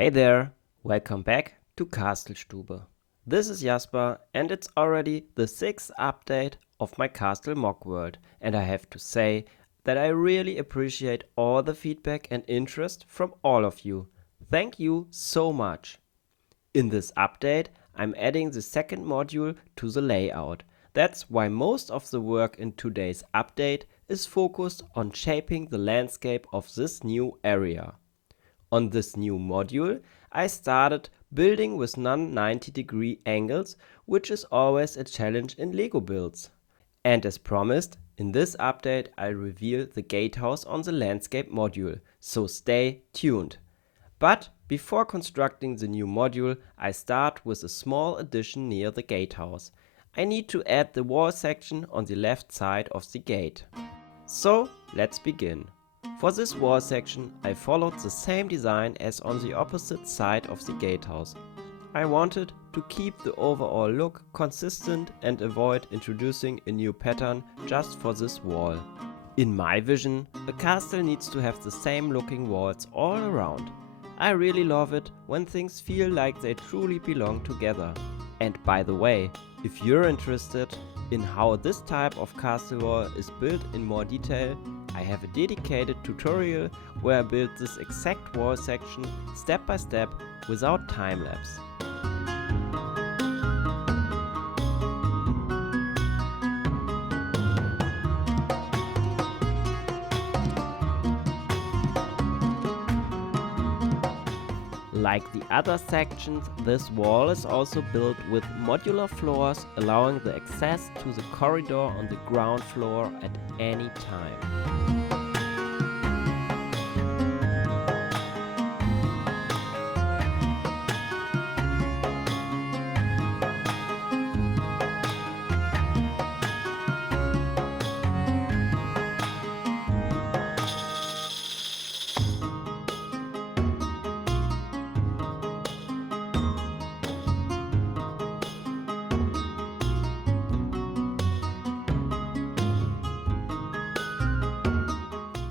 Hey there, welcome back to CastleStube. This is Jasper and it's already the 6th update of my Castle mock world, and I have to say that I really appreciate all the feedback and interest from all of you. Thank you so much. In this update I'm adding the second module to the layout. That's why most of the work in today's update is focused on shaping the landscape of this new area. On this new module, I started building with non-90-degree angles, which is always a challenge in LEGO builds. And as promised, in this update I reveal the gatehouse on the landscape module, so stay tuned. But before constructing the new module, I start with a small addition near the gatehouse. I need to add the wall section on the left side of the gate. So let's begin. For this wall section, I followed the same design as on the opposite side of the gatehouse. I wanted to keep the overall look consistent and avoid introducing a new pattern just for this wall. In my vision, a castle needs to have the same looking walls all around. I really love it when things feel like they truly belong together. And by the way, if you're interested in how this type of castle wall is built in more detail, I have a dedicated tutorial where I built this exact wall section step by step without time lapse. Like the other sections, this wall is also built with modular floors, allowing the access to the corridor on the ground floor at any time.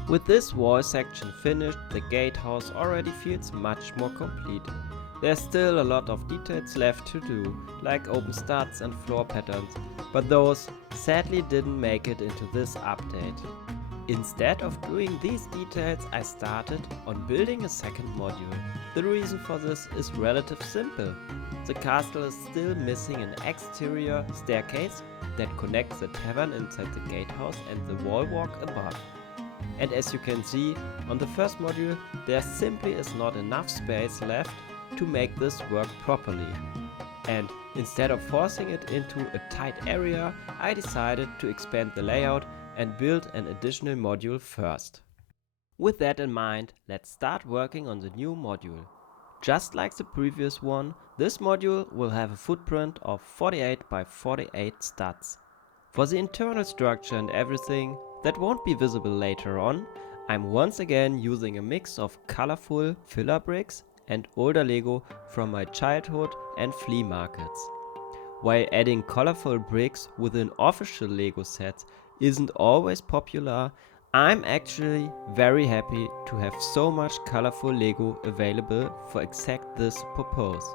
With this wall section finished, the gatehouse already feels much more complete. There's still a lot of details left to do, like open studs and floor patterns, but those sadly didn't make it into this update. Instead of doing these details, I started on building a second module. The reason for this is relatively simple. The castle is still missing an exterior staircase that connects the tavern inside the gatehouse and the wall walk above. And as you can see, on the first module, there simply is not enough space left to make this work properly. And instead of forcing it into a tight area, I decided to expand the layout and build an additional module first. With that in mind, let's start working on the new module. Just like the previous one, this module will have a footprint of 48 by 48 studs. For the internal structure and everything that won't be visible later on, I'm once again using a mix of colorful filler bricks and older Lego from my childhood and flea markets. While adding colorful bricks within official Lego sets isn't always popular, I'm actually very happy to have so much colorful Lego available for exact this purpose.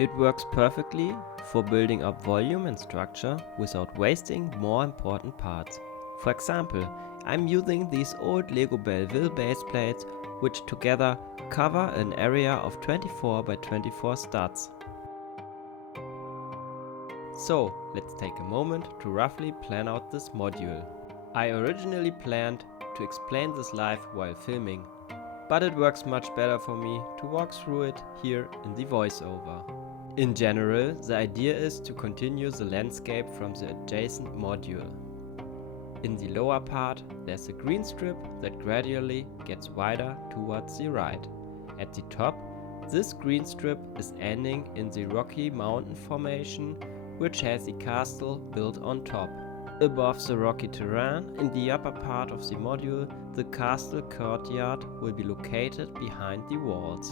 It works perfectly for building up volume and structure without wasting more important parts. For example, I'm using these old Lego Belleville base plates, which together cover an area of 24 by 24 studs. So let's take a moment to roughly plan out this module. I originally planned to explain this live while filming, but it works much better for me to walk through it here in the voiceover. In general, the idea is to continue the landscape from the adjacent module. In the lower part, there's a green strip that gradually gets wider towards the right. At the top, this green strip is ending in the rocky mountain formation, which has the castle built on top. Above the rocky terrain, in the upper part of the module, the castle courtyard will be located behind the walls.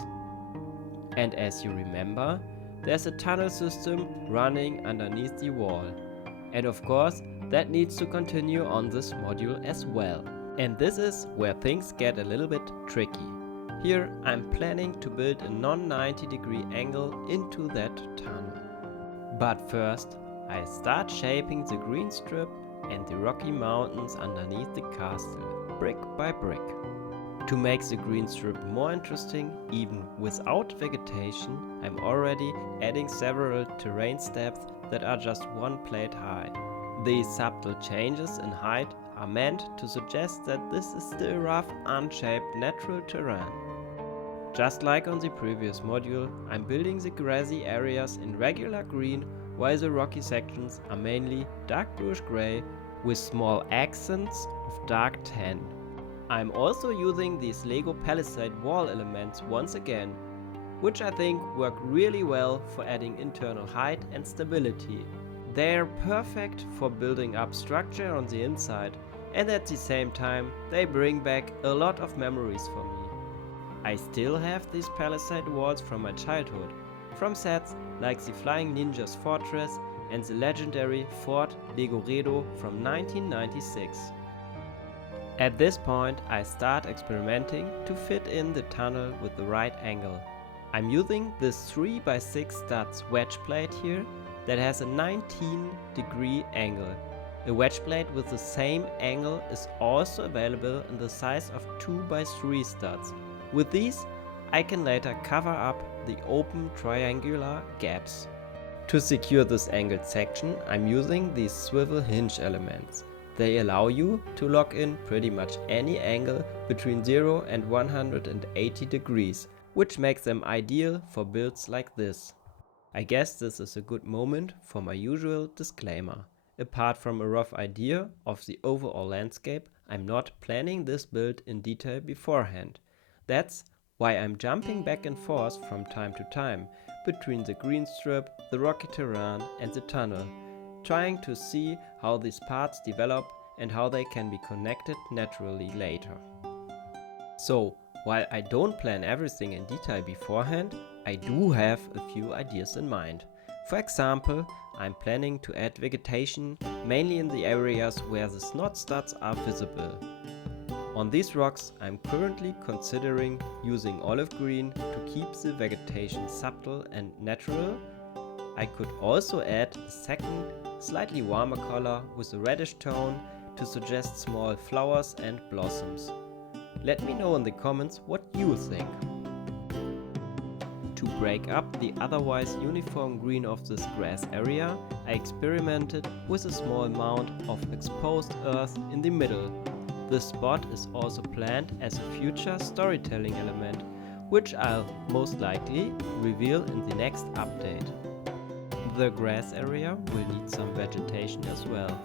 And as you remember, there's a tunnel system running underneath the wall. And of course, that needs to continue on this module as well. And this is where things get a little bit tricky. Here I'm planning to build a non-90 degree angle into that tunnel. But first, I start shaping the green strip and the rocky mountains underneath the castle, brick by brick. To make the green strip more interesting, even without vegetation, I'm already adding several terrain steps that are just one plate high. These subtle changes in height are meant to suggest that this is still rough, unshaped natural terrain. Just like on the previous module, I'm building the grassy areas in regular green, while the rocky sections are mainly dark bluish gray with small accents of dark tan. I'm also using these Lego palisade wall elements once again, which I think work really well for adding internal height and stability. They're perfect for building up structure on the inside, and at the same time they bring back a lot of memories for me. I still have these palisade walls from my childhood, from sets like the Flying Ninja's Fortress and the legendary Fort Legoredo from 1996. At this point I start experimenting to fit in the tunnel with the right angle. I'm using this 3x6 studs wedge plate here that has a 19-degree angle. A wedge plate with the same angle is also available in the size of 2x3 studs. With these, I can later cover up the open triangular gaps. To secure this angled section, I'm using these swivel hinge elements. They allow you to lock in pretty much any angle between 0 and 180 degrees, which makes them ideal for builds like this. I guess this is a good moment for my usual disclaimer. Apart from a rough idea of the overall landscape, I'm not planning this build in detail beforehand. That's why I'm jumping back and forth from time to time between the green strip, the rocky terrain and the tunnel, trying to see how these parts develop and how they can be connected naturally later. So, while I don't plan everything in detail beforehand, I do have a few ideas in mind. For example, I'm planning to add vegetation mainly in the areas where the snot studs are visible. On these rocks, I'm currently considering using olive green to keep the vegetation subtle and natural. I could also add a second, slightly warmer color with a reddish tone to suggest small flowers and blossoms. Let me know in the comments what you think. To break up the otherwise uniform green of this grass area, I experimented with a small mound of exposed earth in the middle. This spot is also planned as a future storytelling element, which I'll most likely reveal in the next update. The grass area will need some vegetation as well,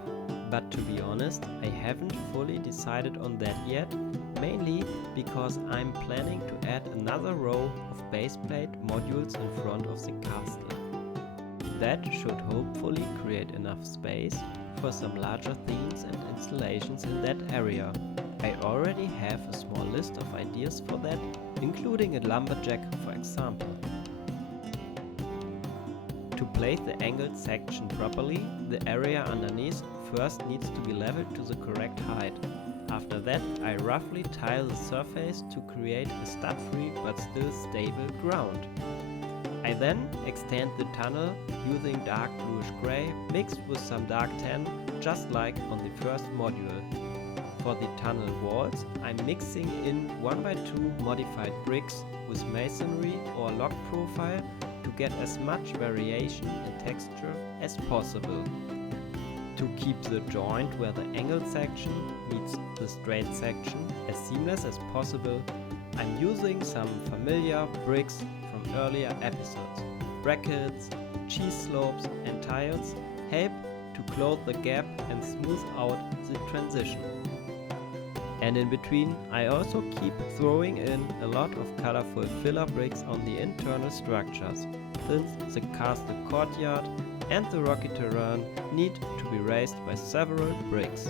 but to be honest, I haven't fully decided on that yet, mainly because I'm planning to add another row of baseplate modules in front of the castle. That should hopefully create enough space for some larger themes and installations in that area. I already have a small list of ideas for that, including a lumberjack for example. To place the angled section properly, the area underneath first needs to be leveled to the correct height. After that, I roughly tile the surface to create a stud-free but still stable ground. I then extend the tunnel using dark bluish gray mixed with some dark tan, just like on the first module. For the tunnel walls, I'm mixing in 1x2 modified bricks with masonry or log profile to get as much variation in texture as possible. To keep the joint where the angled section meets the straight section as seamless as possible, I'm using some familiar bricks from earlier episodes. Brackets, cheese slopes and tiles help to close the gap and smooth out the transition. And in between, I also keep throwing in a lot of colorful filler bricks on the internal structures, since the castle courtyard and the rocky terrain need to be raised by several bricks.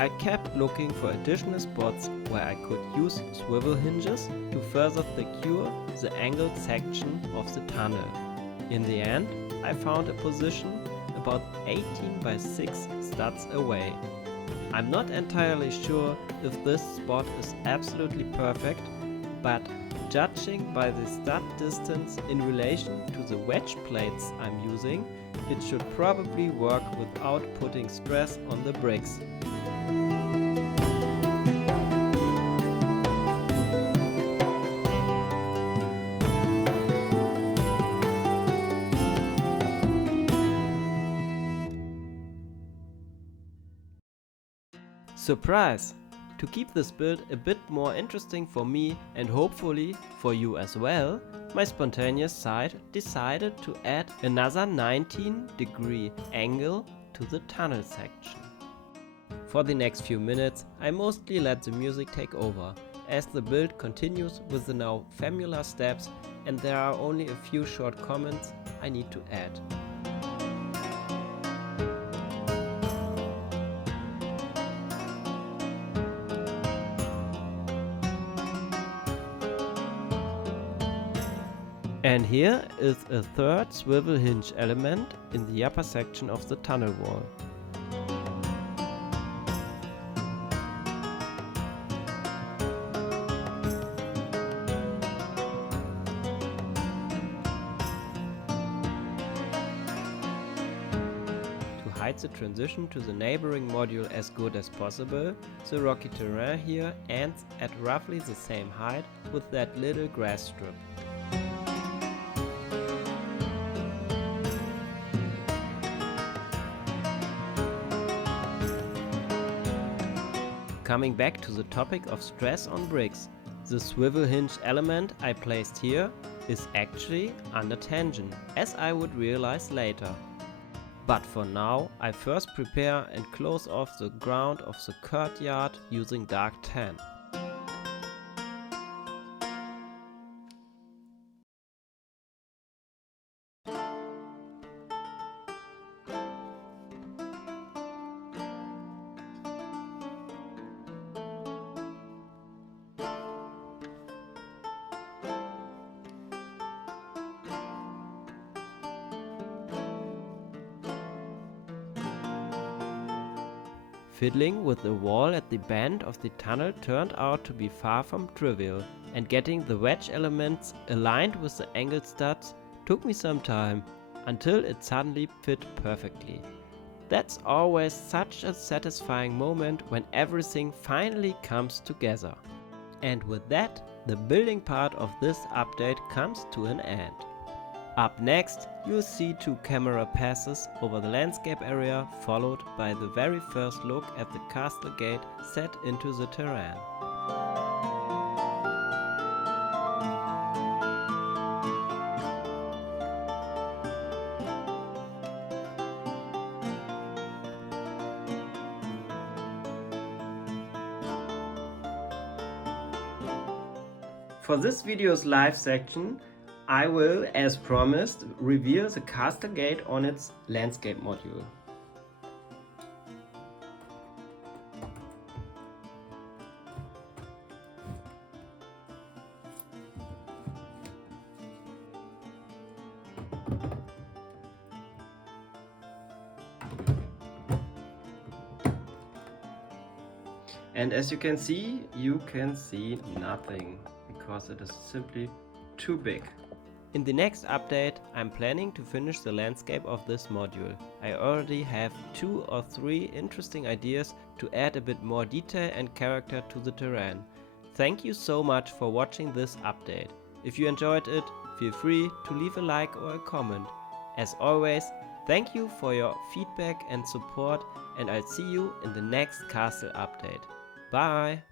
I kept looking for additional spots where I could use swivel hinges to further secure the angled section of the tunnel. In the end, I found a position about 18 by 6 studs away. I'm not entirely sure if this spot is absolutely perfect, but judging by the stud distance in relation to the wedge plates I'm using, it should probably work without putting stress on the bricks. Surprise! To keep this build a bit more interesting for me and hopefully for you as well, my spontaneous side decided to add another 19-degree angle to the tunnel section. For the next few minutes, I mostly let the music take over, as the build continues with the now familiar steps and there are only a few short comments I need to add. And here is a third swivel hinge element in the upper section of the tunnel wall. To hide the transition to the neighboring module as good as possible, the rocky terrain here ends at roughly the same height with that little grass strip. Coming back to the topic of stress on bricks, the swivel hinge element I placed here is actually under tension, as I would realize later. But for now, I first prepare and close off the ground of the courtyard using dark tan. Fiddling with the wall at the bend of the tunnel turned out to be far from trivial, and getting the wedge elements aligned with the angled studs took me some time, until it suddenly fit perfectly. That's always such a satisfying moment when everything finally comes together. And with that, the building part of this update comes to an end. Up next, you'll see 2 camera passes over the landscape area, followed by the very first look at the castle gate set into the terrain. For this video's live section, I will, as promised, reveal the castle gate on its landscape module. And as you can see nothing, because it is simply too big. In the next update, I'm planning to finish the landscape of this module. I already have 2 or 3 interesting ideas to add a bit more detail and character to the terrain. Thank you so much for watching this update. If you enjoyed it, feel free to leave a like or a comment. As always, thank you for your feedback and support, and I'll see you in the next castle update. Bye!